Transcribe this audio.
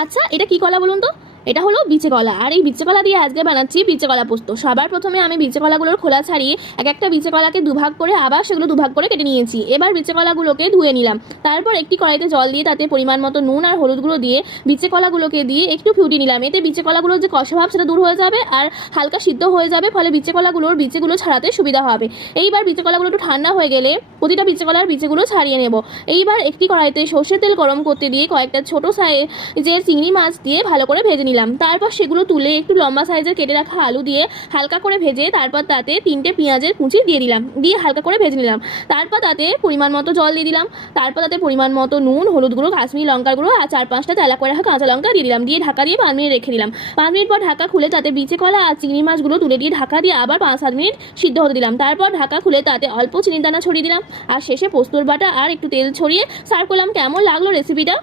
আচ্ছা, এটা কি কলা বলুন তো? এটা হলো বিচে কলা। আর এই বিচে কলা দিয়ে আজকে বানাচ্ছি বিচে কলা পোস্ত। সবার প্রথমে আমি বিচে কলাগুলোর খোলা ছাড়িয়ে এক একটা বিচে কলাকে দুভাগ করে আবার সেগুলো দুভাগ করে কেটে নিয়েছি। এবার বিচে কলাগুলোকে ধুয়ে নিলাম। তারপর একটি কড়াইতে জল দিয়ে তাতে পরিমাণ মতো নুন আর হলুদ গুঁড়ো দিয়ে বিচে কলাগুলোকে দিয়ে একটু ফুটিয়ে নিলাম। এতে বিচে কলাগুলোর যে কষা ভাব সেটা দূর হয়ে যাবে আর হালকা সিদ্ধ হয়ে যাবে, ফলে বিচে কলাগুলোর বিচেগুলো ছাড়াতে সুবিধা হবে। এইবার বিচে কলাগুলো একটু ঠান্ডা হয়ে গেলে প্রতিটা বিচে কলার বিচেগুলো ছাড়িয়ে নেব। এইবার একটি কড়াইতে সর্ষের তেল গরম করতে দিয়ে কয়েকটা ছোট সাইজের চিংড়ি মাছ দিয়ে ভালো করে ভেজে নিলাম। তারপর সেগুলো তুলে একটু লম্বা সাইজের কেটে রাখা আলু দিয়ে হালকা করে ভেজে তারপর তাতে 3টে পেঁয়াজের কুচি দিয়ে দিলাম, দিয়ে হালকা করে ভেজে নিলাম। তারপর তাতে পরিমাণ মতো জল দিয়ে দিলাম। তারপর তাতে পরিমাণ মতো নুন, হলুদ গুঁড়ো, কাশ্মীরি লঙ্কার গুঁড়ো আর 4-5টা চালা করে রাখা কাঁচা লঙ্কা দিয়ে দিলাম। দিয়ে ঢাকা দিয়ে 5 মিনিট রেখে দিলাম। 5 মিনিট পর ঢাকা খুলে তাতে বিচে কলা আর চিংড়ি মাছগুলো তুলে দিয়ে ঢাকা দিয়ে আবার 5-7 মিনিট সিদ্ধ হতে দিলাম। তারপর ঢাকা খুলে তাতে অল্প চিনির দানা ছড়িয়ে দিলাম আর শেষে পোস্তর বাটা আর একটু তেল ছড়িয়ে সার্ভ করলাম। কেমন লাগলো রেসিপিটা?